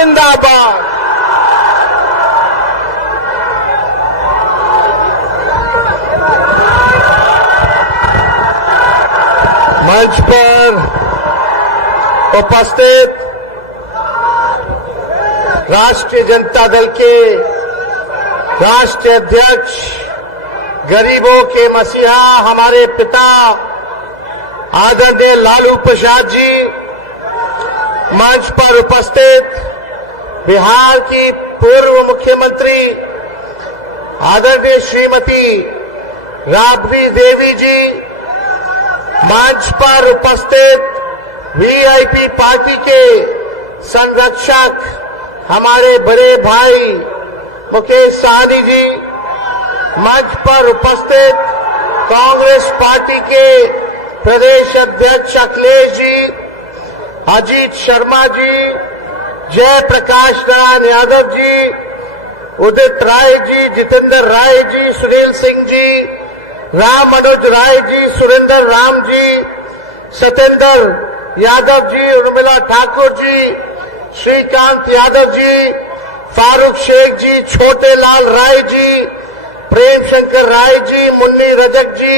जिंदाबाद। मंच पर उपस्थित राष्ट्रीय जनता दल के राष्ट्रीय अध्यक्ष, गरीबों के मसीहा हमारे पिता आदरणीय लालू प्रसाद जी, मंच पर उपस्थित बिहार की पूर्व मुख्यमंत्री आदरणीय श्रीमती राबड़ी देवी जी, मंच पर उपस्थित वीआईपी पार्टी के संरक्षक हमारे बड़े भाई मुकेश सहनी जी, मंच पर उपस्थित कांग्रेस पार्टी के प्रदेश अध्यक्ष अखिलेश जी, अजीत शर्मा जी, जयप्रकाश नारायण यादव जी, उदित राय जी, जितेंद्र राय जी, सुनील सिंह जी, राम मनोज राय जी, सुरेंद्र राम जी, सत्येंद्र यादव जी, उर्मिला ठाकुर जी, श्रीकांत यादव जी, फारूक शेख जी, छोटे लाल राय जी, प्रेम शंकर राय जी, मुन्नी रजक जी,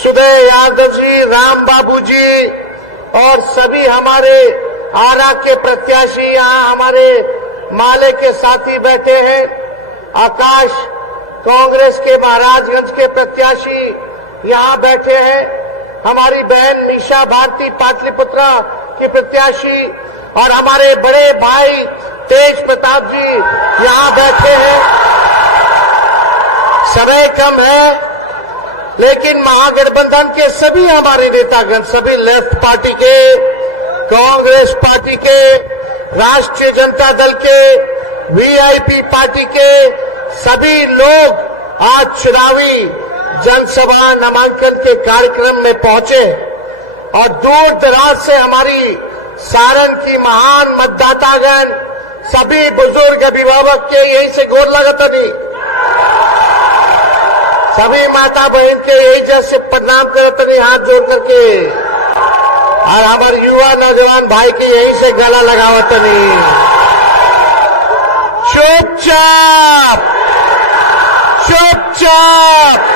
सुदय यादव जी, राम बाबू जी और सभी हमारे आरा के प्रत्याशी यहाँ हमारे माले के साथी बैठे हैं। आकाश कांग्रेस के महाराजगंज के प्रत्याशी यहाँ बैठे हैं। हमारी बहन मीशा भारती पाटलिपुत्रा की प्रत्याशी और हमारे बड़े भाई तेज प्रताप जी यहाँ बैठे हैं। समय कम है लेकिन महागठबंधन के सभी हमारे नेतागण, सभी लेफ्ट पार्टी के, कांग्रेस पार्टी के, राष्ट्रीय जनता दल के, वीआईपी पार्टी के सभी लोग आज चुनावी जनसभा नामांकन के कार्यक्रम में पहुंचे और दूर दराज से हमारी सारण की महान मतदातागण, सभी बुजुर्ग अभिभावक के यही से गोर लगता नहीं, सभी माता बहन के यही जैसे प्रणाम करते नहीं हाथ जोड़ करके, और हमारे युवा नौजवान भाई के यही से गला लगावत नहीं। चुपचाप चुपचाप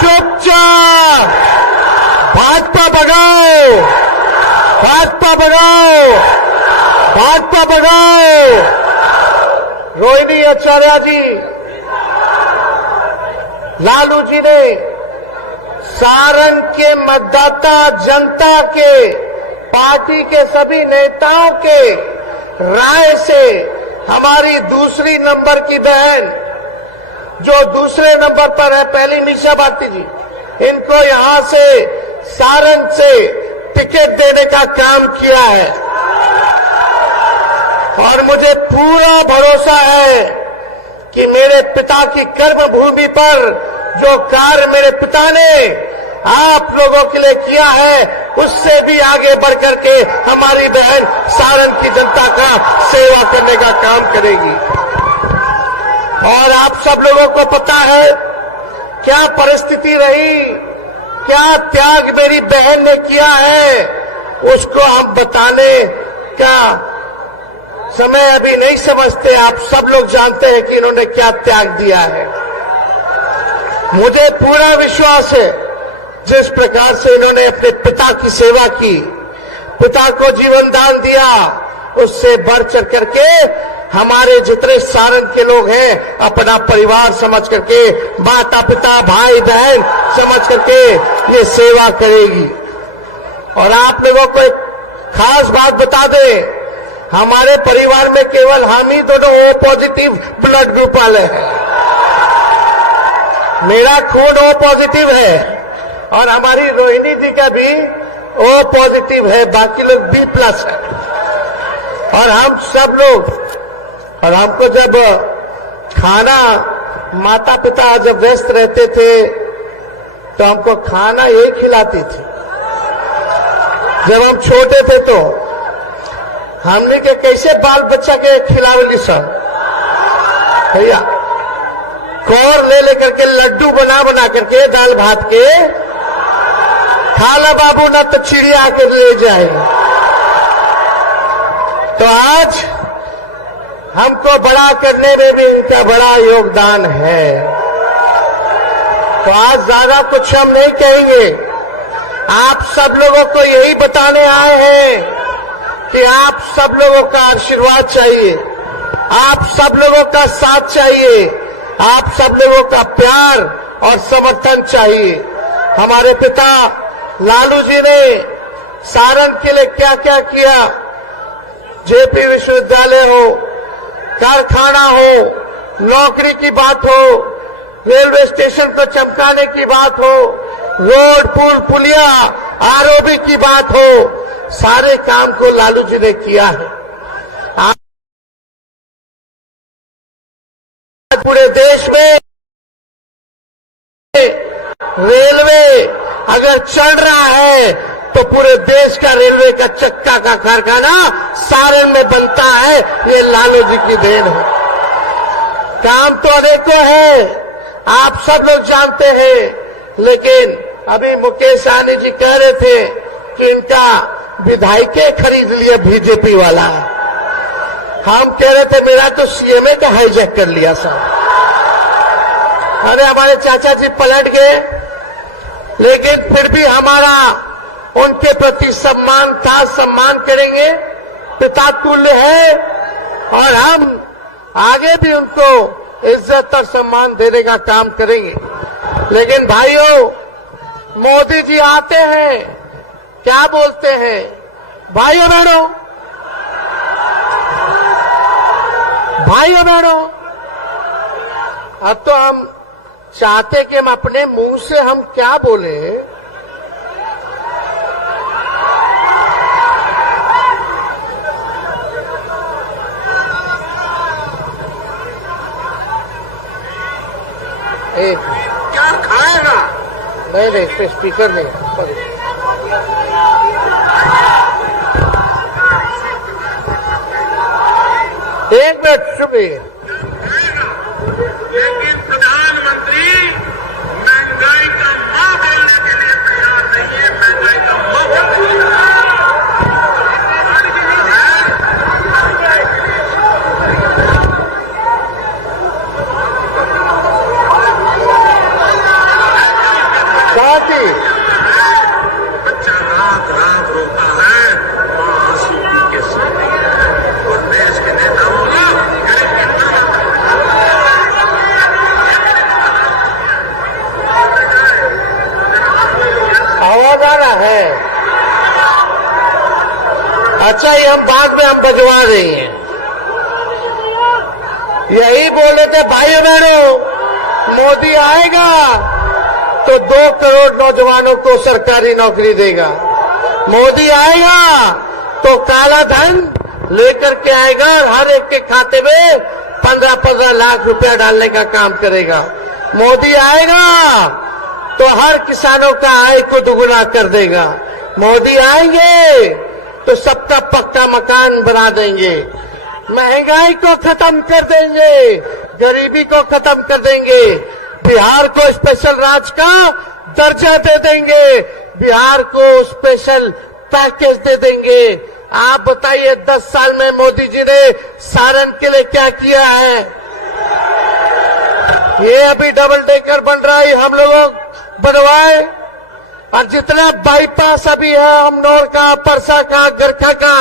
चुपचाप भाजपा भगाओ, भाजपा भगाओ, भाजपा भगाओ। रोहिणी आचार्य जी, लालू जी ने सारण के मतदाता जनता के, पार्टी के सभी नेताओं के राय से हमारी दूसरी नंबर की बहन जो दूसरे नंबर पर है, पहली मीशा भारती जी, इनको यहां से सारण से टिकट देने का काम किया है और मुझे पूरा भरोसा है कि मेरे पिता की कर्म भूमि पर जो कार्य मेरे पिता ने आप लोगों के लिए किया है उससे भी आगे बढ़ करके हमारी बहन सारण की जनता का सेवा करने का काम करेगी। और आप सब लोगों को पता है क्या परिस्थिति रही, क्या त्याग मेरी बहन ने किया है, उसको हम बताने का समय अभी नहीं समझते। आप सब लोग जानते हैं कि इन्होंने क्या त्याग दिया है। मुझे पूरा विश्वास है जिस प्रकार से इन्होंने अपने पिता की सेवा की, पिता को जीवन दान दिया, उससे बढ़ चढ़ करके हमारे जितने सारण के लोग हैं अपना परिवार समझ करके, माता पिता भाई बहन समझ करके ये सेवा करेगी। और आप लोगों को एक खास बात बता दें, हमारे परिवार में केवल हम ही दोनों ओ पॉजिटिव ब्लड ग्रुप वाले हैं। मेरा खून ओ पॉजिटिव है और हमारी रोहिणी जी का भी ओ पॉजिटिव है, बाकी लोग बी प्लस है। और हम सब लोग, और हमको जब खाना, माता पिता जब व्यस्त रहते थे तो हमको खाना यही खिलाती थी। जब हम छोटे थे तो हमने के कैसे बाल बच्चा के खिलावली सब भैया, कौर ले लेकर के लड्डू बना बना करके दाल भात के, खाला बाबू ना तो चिड़िया आकर ले जाए। तो आज हमको बड़ा करने में भी इनका बड़ा योगदान है। तो आज ज्यादा कुछ हम नहीं कहेंगे, आप सब लोगों को यही बताने आए हैं कि आप सब लोगों का आशीर्वाद चाहिए, आप सब लोगों का साथ चाहिए, आप सब लोगों का प्यार और समर्थन चाहिए। हमारे पिता लालू जी ने सारण के लिए क्या क्या किया, जेपी विश्वविद्यालय हो, कारखाना हो, नौकरी की बात हो, रेलवे स्टेशन को चमकाने की बात हो, रोड पुल पुलिया आरओबी की बात हो, सारे काम को लालू जी ने किया है। आज पूरे देश में रेलवे अगर चल रहा है तो पूरे देश का रेलवे का चक्का का कारखाना सारण में बनता है, ये लालू जी की देन है। काम तो अनेकों है, आप सब लोग जानते हैं, लेकिन अभी मुकेश सहनी जी कह रहे थे कि इनका विधायके खरीद लिया बीजेपी वाला। हम कह रहे थे मेरा तो सीएमए का हाईजैक कर लिया साहब। अरे हमारे चाचा जी पलट गए, लेकिन फिर भी हमारा उनके प्रति सम्मान था, सम्मान करेंगे, पिता तुल्य है, और हम आगे भी उनको इज्जत और सम्मान देने का काम करेंगे। लेकिन भाइयों, मोदी जी आते हैं, क्या बोलते हैं? भाइयों बहनों, भाइयों बहनों, अब तो हम चाहते कि हम अपने मुंह से हम क्या बोले, क्या खाएगा? नहीं, इस पे स्पीकर नहीं, सॉरी। एक मिनट शुक्रिया। लेकिन प्रधानमंत्री महंगाई का मां बोलने के लिए तैयार नहीं है। महंगाई का मां बोलने बच्चा रात रात रोता है, मां आंसू पी के सोती है, और देश के नेताओं ने आवाज आ रहा है? अच्छा, ये हम बाद में हम बजवा रहे हैं। यही बोले थे भाइयों बहनों, मोदी आएगा तो 2 करोड़ नौजवानों को सरकारी नौकरी देगा। मोदी आएगा तो काला धन लेकर के आएगा और हर एक के खाते में 15-15 लाख रुपया डालने का काम करेगा। मोदी आएगा तो हर किसानों का आय को दुगुना कर देगा। मोदी आएंगे तो सबका पक्का मकान बना देंगे, महंगाई को खत्म कर देंगे, गरीबी को खत्म कर देंगे, बिहार को स्पेशल राज्य का दर्जा दे देंगे, बिहार को स्पेशल पैकेज दे देंगे। आप बताइए 10 साल में मोदी जी ने सारण के लिए क्या किया है? ये अभी डबल डेकर बन रहा है, हम लोगों बनवाए, और जितना बाईपास अभी है अमनौर का, परसा का, गरखा का,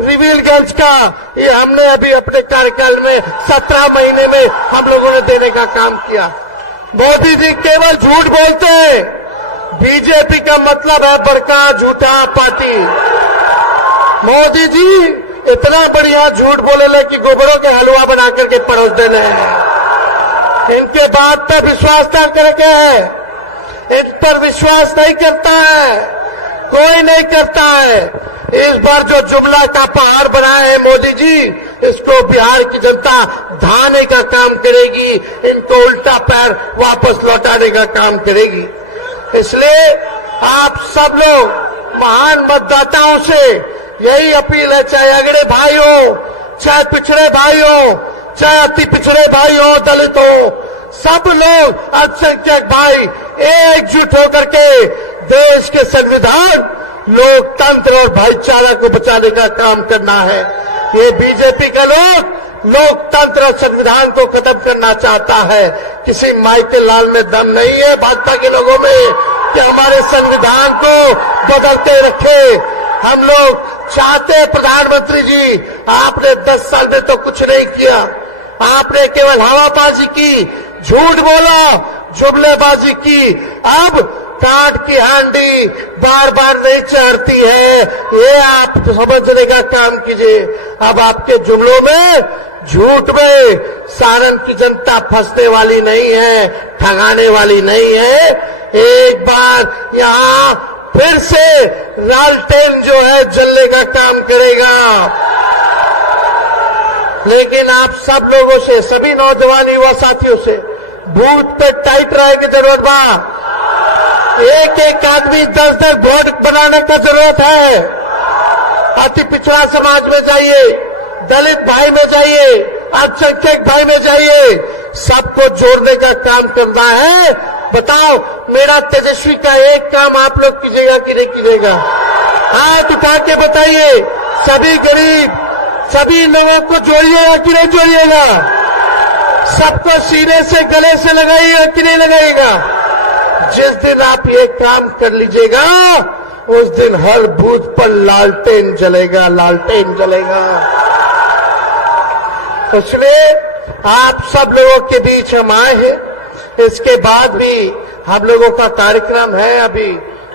रिवीलगंज का, ये हमने अभी अपने कार्यकाल में 17 महीने में हम लोगों ने देने का काम किया। मोदी जी केवल झूठ बोलते हैं, बीजेपी का मतलब है बड़का झूठा पार्टी। मोदी जी इतना बढ़िया झूठ बोले कि गोबरों के हलवा बना करके परोस देने हैं। इनके बात पे विश्वास न करके है, इन पर विश्वास नहीं करता है, कोई नहीं करता है। इस बार जो जुमला का पहाड़ बनाए हैं मोदी जी, इसको बिहार की जनता ढाने का काम करेगी, इनको उल्टा पैर वापस लौटाने का काम करेगी। इसलिए आप सब लोग महान मतदाताओं से यही अपील है, चाहे अगड़े भाई हो, चाहे पिछड़े भाई हो, चाहे अति पिछड़े भाई हो, दलित हो, सब लोग अल्पसंख्यक भाई एकजुट होकर के देश के संविधान, लोकतंत्र और भाईचारा को बचाने का काम करना है। ये बीजेपी का लोग लोकतंत्र और संविधान को खत्म करना चाहता है। किसी माइकल लाल में दम नहीं है भाजपा के लोगों में कि हमारे संविधान को बदलते रखे। हम लोग चाहते हैं प्रधानमंत्री जी, आपने 10 साल में तो कुछ नहीं किया, आपने केवल हवाबाजी की, झूठ बोला, जुमलेबाजी की। अब काट की हांडी बार बार नहीं चढ़ती है, ये आप समझने का काम कीजिए। अब आपके जुमलों में, झूठ में सारण की जनता फंसने वाली नहीं है, ठगाने वाली नहीं है। एक बार यहां फिर से लालटेन जो है जलने का काम करेगा। लेकिन आप सब लोगों से, सभी नौजवान युवा साथियों से बूथ पे टाइट रहने की जरूरत बा। एक एक आदमी 10-10 वोट बनाने का जरूरत है। अति पिछड़ा समाज में जाइए, दलित भाई में जाइए, अल्पसंख्यक भाई में जाइए, सबको जोड़ने का काम करना है। बताओ, मेरा तेजस्वी का एक काम आप लोग कीजिएगा कि नहीं कीजिएगा? हाथ उठा के बताइए। सभी गरीब, सभी लोगों को जोड़िएगा कि नहीं जोड़िएगा? सबको सीने से, गले से लगाइएगा कि नहीं लगाइएगा? जिस दिन आप ये काम कर लीजिएगा, उस दिन हर बूथ पर लालटेन जलेगा, लालटेन जलेगा। इसलिए आप सब लोगों के बीच हम आए हैं। इसके बाद भी हम लोगों का कार्यक्रम है। अभी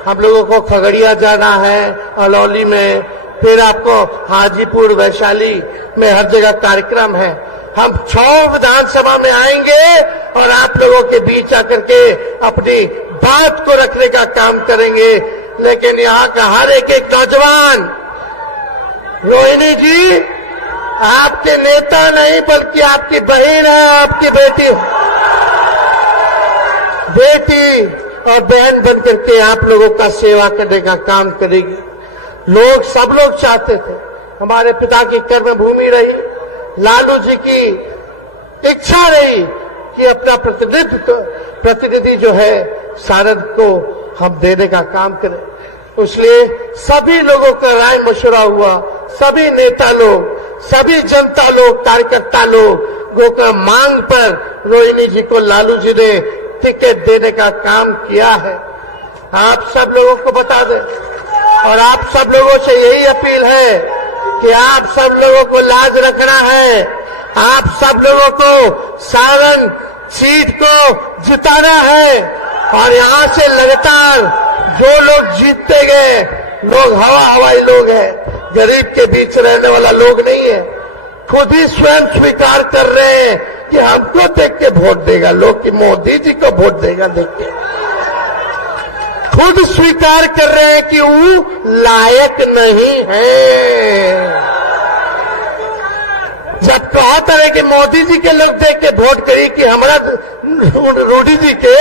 हम लोगों को खगड़िया जाना है, अलौली में, फिर आपको हाजीपुर, वैशाली में हर जगह कार्यक्रम है। हम 6 विधानसभा में आएंगे और आप लोगों के बीच आकर के अपनी बात को रखने का काम करेंगे। लेकिन यहाँ का हर एक नौजवान, रोहिणी जी आपके नेता नहीं बल्कि आपकी बहन है, आपकी बेटी और बहन बन करके आप लोगों का सेवा करने का काम करेगी। सब लोग चाहते थे, हमारे पिता की कर्मभूमि रही, लालू जी की इच्छा रही कि अपना प्रतिनिधि जो है सारण को हम देने का काम करें। इसलिए सभी लोगों का राय मशवरा हुआ, सभी नेता लोग, सभी जनता लोग, कार्यकर्ता लोगों का मांग पर रोहिणी जी को लालू जी ने टिकट देने का काम किया है। आप सब लोगों को बता दें और आप सब लोगों से यही अपील है कि आप सब लोगों को लाज रखना है। आप सब लोगों को सारण सीट को जिताना है और यहां से लगातार जो लोग जीतते गए लोग हवाई लोग हैं, गरीब के बीच रहने वाला लोग नहीं है। खुद ही स्वयं स्वीकार कर रहे हैं कि हमको देख के वोट देगा लोग, कि मोदी जी को वोट देगा देख के। खुद स्वीकार कर रहे हैं कि वो लायक नहीं है। जब कहा था कि मोदी जी के लोग देख के वोट करी कि हमारा रूडी जी के,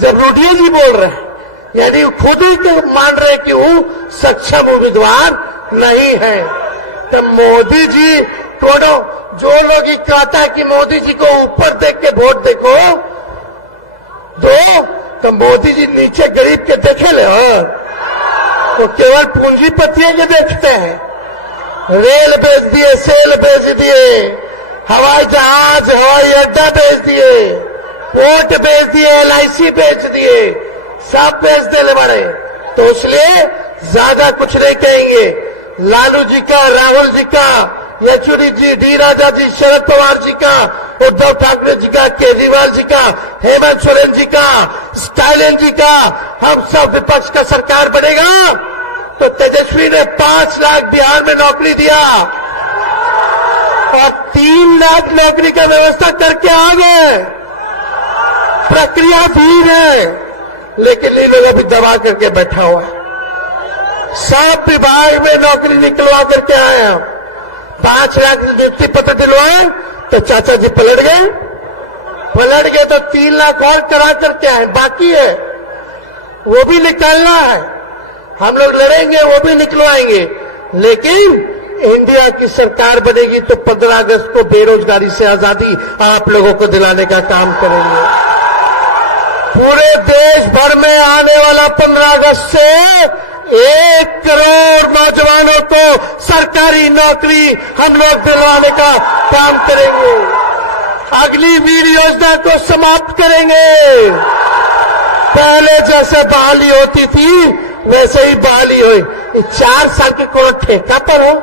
जब रूडी जी बोल रहे हैं यानी खुद ही के मान रहे कि वो सक्षम उम्मीदवार नहीं है, तो मोदी जी दोनों जो लोग ही कहता है कि मोदी जी को ऊपर देख के वोट देखो दो, तो मोदी जी नीचे गरीब के देखे ले, तो केवल पूंजीपतियों के देखते हैं। रेल बेच दिए, सेल बेच दिए, हवाई जहाज, हवाई अड्डा बेच दिए, पोर्ट बेच दिए, LIC बेच दिए, सब बेच देने वाले। तो इसलिए ज्यादा कुछ नहीं कहेंगे। लालू जी का, राहुल जी का, येचुरी जी, डी राजा जी, शरद पवार जी का, उद्धव ठाकरे जी का, केजरीवाल जी का, हेमंत सोरेन जी का, स्टालिन जी का, हम सब विपक्ष का सरकार बनेगा तो तेजस्वी ने 5 लाख बिहार में नौकरी दिया और 3 लाख नौकरी का व्यवस्था करके आ गए। प्रक्रिया धीर है लेकिन इन लोगों भी दबा करके बैठा हुआ है। सब विभाग में नौकरी निकलवा करके आए हम। 5 लाख नियुक्ति पत्र दिलवाए तो चाचा जी पलट गए तो 3 लाख और करा करके आए, बाकी है वो भी निकालना है। हम लोग लड़ेंगे, वो भी निकलवाएंगे। लेकिन इंडिया की सरकार बनेगी तो 15 अगस्त को बेरोजगारी से आजादी आप लोगों को दिलाने का काम करेंगे। पूरे देश भर में आने वाला 15 अगस्त से 1 करोड़ नौजवानों को सरकारी नौकरी हम लोग दिलवाने का काम करेंगे। अग्निवीर योजना को समाप्त करेंगे। पहले जैसे बहाली होती थी वैसे ही बहाली हुई। 4 साल के कोई ठेका पर हो,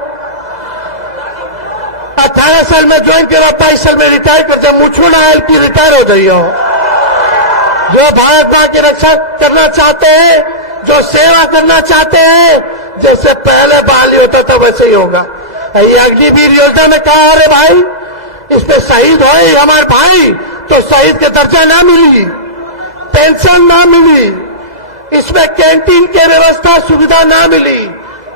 18 साल में ज्वाइन करा, 22 साल में रिटायर करते, मुझको ना आयल की रिटायर हो जाइए हो। जो भारत मां की रक्षा करना चाहते हैं, जो सेवा करना चाहते हैं, जैसे पहले बहाली होता था वैसे ही होगा। ये अग्निवीर योजना में कहा, अरे भाई इसमें शहीद हो हमारे भाई तो शहीद का दर्जा ना मिली, पेंशन ना मिली, इसमें कैंटीन की व्यवस्था सुविधा ना मिली,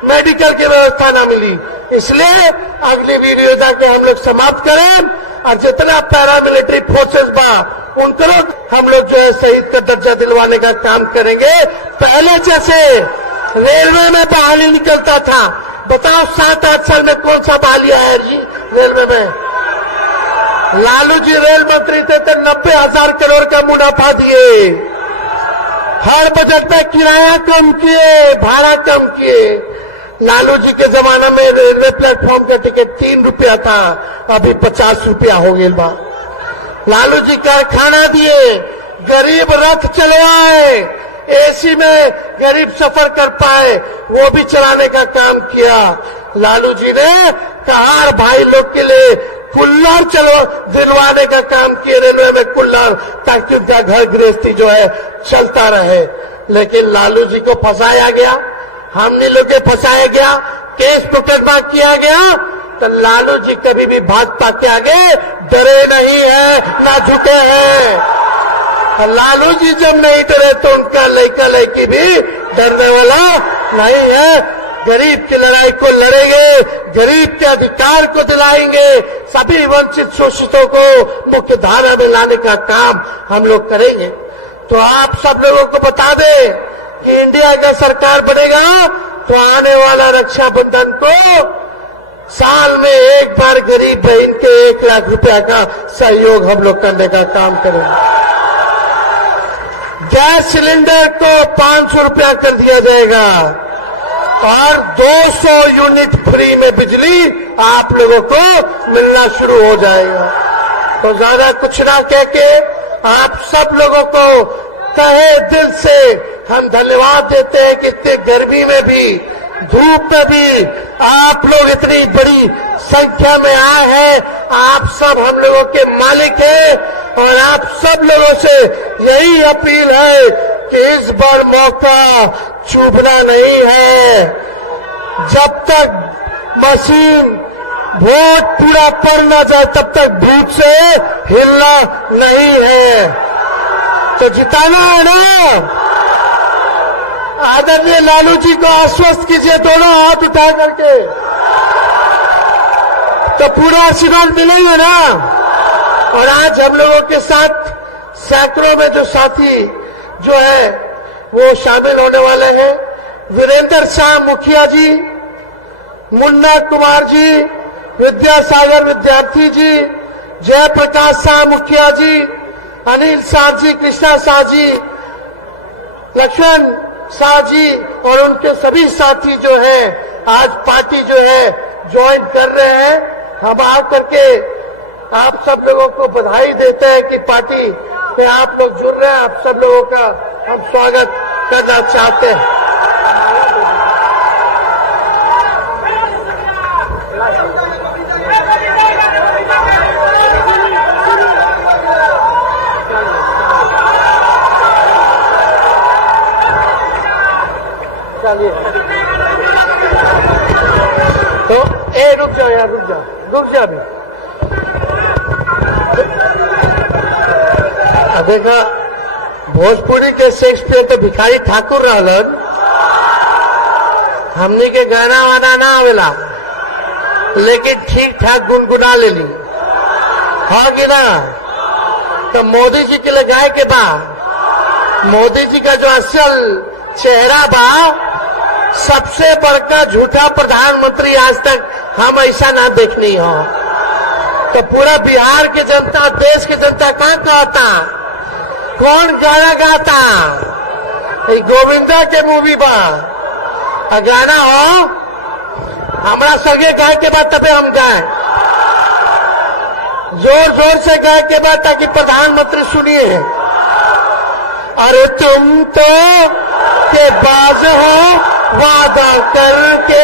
मेडिकल की व्यवस्था ना मिली। इसलिए अग्निवीर योजना के हम लोग समाप्त करें और जितना पैरामिलिट्री फोर्सेस बा उनको हम लोग जो है शहीद का दर्जा दिलवाने का काम करेंगे। पहले जैसे रेलवे में बहाली निकलता था, बताओ 7-8 साल में कौन सा बहाली आया जी रेलवे में? लालू जी रेल मंत्री थे तो 90,000 करोड़ का मुनाफा दिए। हर बजट में किराया कम किए, भाड़ा कम किए। लालू जी के जमाना में रेलवे प्लेटफॉर्म का टिकट 3 रुपया था, अभी 50 रुपया हो गया बा। लालू जी कारखाना दिए, गरीब रथ चलवाए, एसी में गरीब सफर कर पाए, वो भी चलाने का काम किया। लालू जी ने कहार भाई लोग के लिए कुल्लर दिलवाने का काम किए, रेलवे में कुल्लर, ताकि उनका घर गृहस्थी जो है चलता रहे। लेकिन लालू जी को फंसाया गया, हमने लोग फंसाया गया, केस मुकदमा किया गया। तो लालू जी कभी भी भाजपा के आगे डरे नहीं है, ना झुके हैं। लालू जी जब नहीं डरे तो उनका लड़का लड़की भी डरने वाला नहीं है। गरीब की लड़ाई को लड़ेंगे, गरीब के अधिकार को दिलाएंगे, सभी वंचित शोषितों को मुख्य धारा में लाने का काम हम लोग करेंगे। तो आप सब लोगों को बता दें कि इंडिया का सरकार बनेगा तो आने वाला रक्षाबंधन को साल में एक बार गरीब बहन के 1 लाख रुपया का सहयोग हम लोग करने का काम करेंगे। गैस सिलेंडर को 500 रुपया कर दिया जाएगा और 200 यूनिट फ्री में बिजली आप लोगों को मिलना शुरू हो जाएगा। तो ज्यादा कुछ ना कह के आप सब लोगों को तहे दिल से हम धन्यवाद देते हैं कि इतने गर्मी में भी, धूप में भी आप लोग इतनी बड़ी संख्या में आए हैं। आप सब हम लोगों के मालिक हैं और आप सब लोगों से यही अपील है कि इस बार मौका चूकना नहीं है। जब तक मशीन वोट पूरा पड़ ना जाए तब तक भूख से हिलना नहीं है। तो जिताना है ना। आदरणीय लालू जी को आश्वस्त कीजिए दोनों हाथ उठा करके, तो पूरा आशीर्वाद मिलेंगे ना। और आज हम लोगों के साथ सैकड़ों में जो साथी जो है वो शामिल होने वाले हैं। वीरेंद्र शाह मुखिया जी, मुन्ना कुमार जी, विद्यासागर विद्यार्थी जी, जयप्रकाश शाह मुखिया जी, अनिल शाह जी, कृष्णा शाह जी, लक्ष्मण शाह जी और उनके सभी साथी जो हैं आज पार्टी जो है ज्वाइन कर रहे हैं। हम आकर के आप सब लोगों को बधाई देते हैं कि पार्टी में आप लोग जुड़ रहे हैं। आप सब लोगों का हम स्वागत करना चाहते हैं। तो रुक जाओ यार, रुक जा अभी। देखा भोजपुरी के शेक्सपियर तो भिखारी ठाकुर रहलन, हमने के गाना वाना ना आवेला, लेकिन ठीक ठाक गुनगुना ले ली, हाँ कि ना। तो मोदी जी के लिए गाय के बा, मोदी जी का जो असल चेहरा बा, सबसे बड़का झूठा प्रधानमंत्री आज तक हम ऐसा ना देखनी हो। तो पूरा बिहार की जनता, देश की जनता कहाँ कहता, कौन गाना गाता? गोविंदा के मूवी बा गाना हो हमारा संगे गाय के बाद तबे हम गाएं, जोर जोर से गाय के बाद, ताकि प्रधानमंत्री सुनिए। अरे तुम तो के बाज हो, वादा करके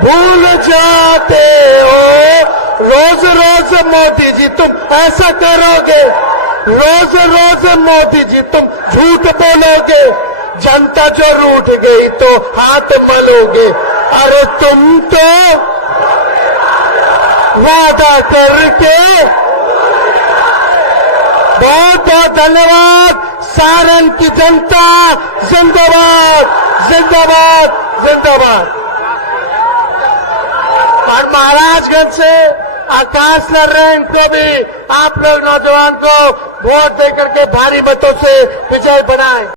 भूल जाते हो। रोज रोज मोदी जी तुम ऐसा करोगे, रोज रोज मोदी जी तुम झूठ बोलोगे, जनता जो रूठ गई तो हाथ मलोगे। अरे तुम तो वादा करके। बहुत बहुत धन्यवाद। सारण की जनता जिंदाबाद, जिंदाबाद, जिंदाबाद। और महाराजगंज से आकाश नरेन को भी आप लोग नौजवान को वोट देकर के भारी मतों से विजय बनाएं।